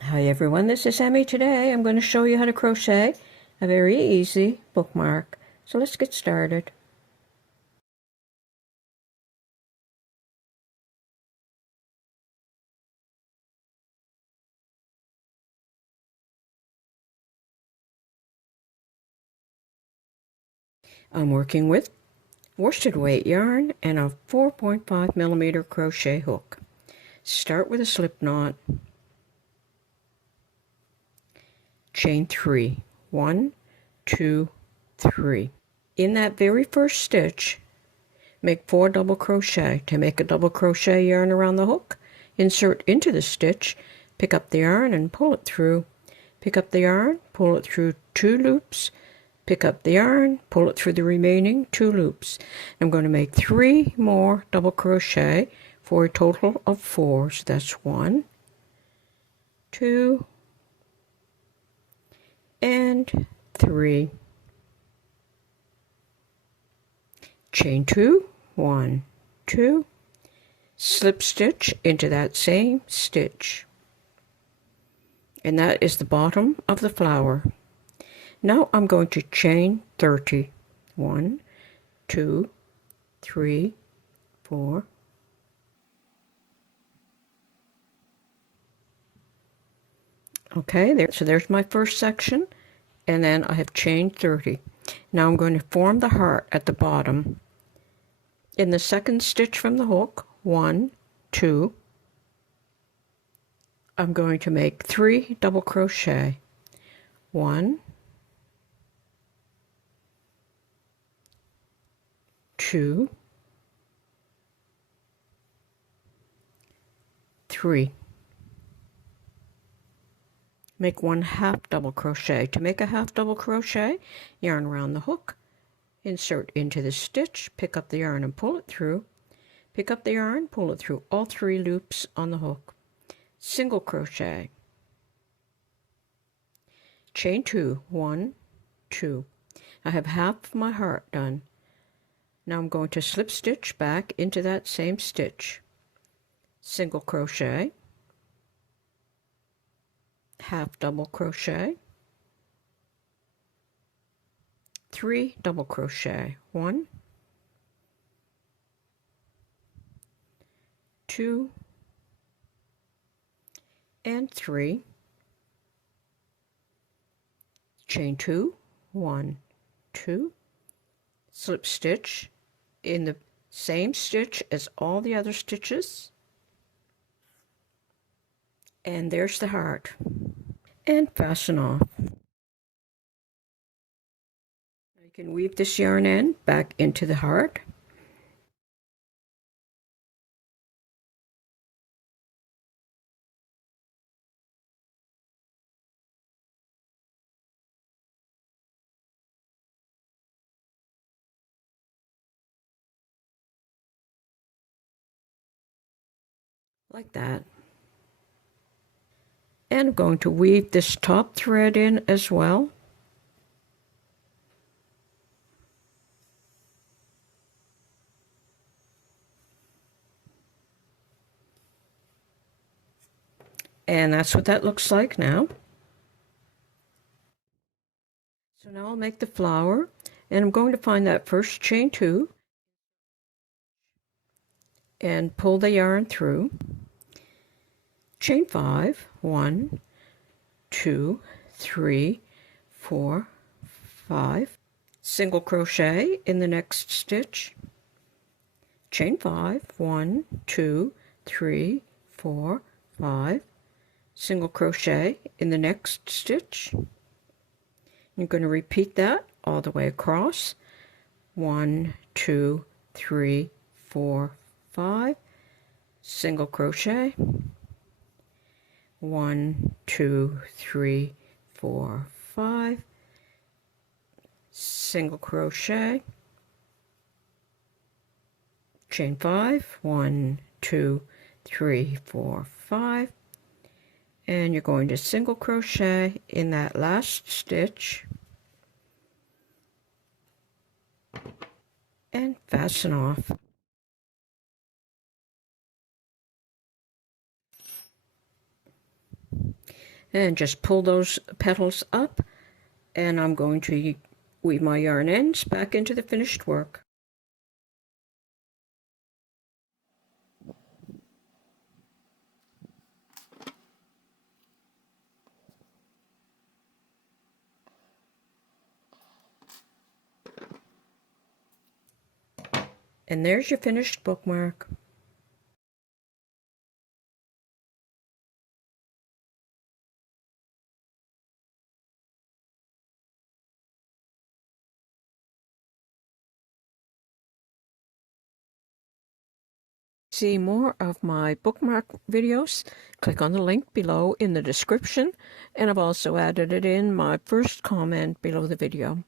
Hi everyone, this is Emmy. Today I'm going to show you how to crochet a very easy bookmark. So let's get started. I'm working with worsted weight yarn and a 4.5 millimeter crochet hook. Start with a slip knot, chain 3, 1, 2, 3. In that very first stitch, make 4 double crochet. To make a double crochet yarn around the hook, insert into the stitch, pick up the yarn and pull it through. Pick up the yarn, pull it through 2 loops, pick up the yarn, pull it through the remaining 2 loops. I'm going to make 3 more double crochet for a total of 4. So that's 1, 2, and 3. Chain 2, 1, 2, slip stitch into that same stitch. And that is the bottom of the flower. Now I'm going to chain 30. 1, 2, 3, 4. Okay, so there's my first section, and then I have chained 30. Now I'm going to form the heart at the bottom. In the second stitch from the hook, 1, 2, I'm going to make 3 double crochet. 1, 2, 3. Make 1 half double crochet. To make a half double crochet, yarn around the hook, insert into the stitch, pick up the yarn and pull it through. Pick up the yarn, pull it through all 3 loops on the hook. Single crochet. Chain 2, 1, 2. I have half of my heart done. Now I'm going to slip stitch back into that same stitch. Single crochet, half double crochet, 3 double crochet, 1, 2, and 3. Chain 2, 1, 2, slip stitch in the same stitch as all the other stitches, and there's the heart, and fasten off. You can weave this yarn end back into the heart. Like that. And I'm going to weave this top thread in as well. And that's what that looks like now. So now I'll make the flower, and I'm going to find that first chain 2 and pull the yarn through. Chain 5, 1, 2, 3, 4, 5. Single crochet in the next stitch. Chain 5, 1, 2, 3, 4, 5. Single crochet in the next stitch. You're going to repeat that all the way across. 1, 2, 3, 4, 5. Single crochet. 1, 2, 3, 4, 5. Single crochet. Chain 5. 1, 2, 3, 4, 5. And you're going to single crochet in that last stitch and fasten off. And just pull those petals up, and I'm going to weave my yarn ends back into the finished work. And there's your finished bookmark. See more of my bookmark videos, click on the link below in the description, and I've also added it in my first comment below the video.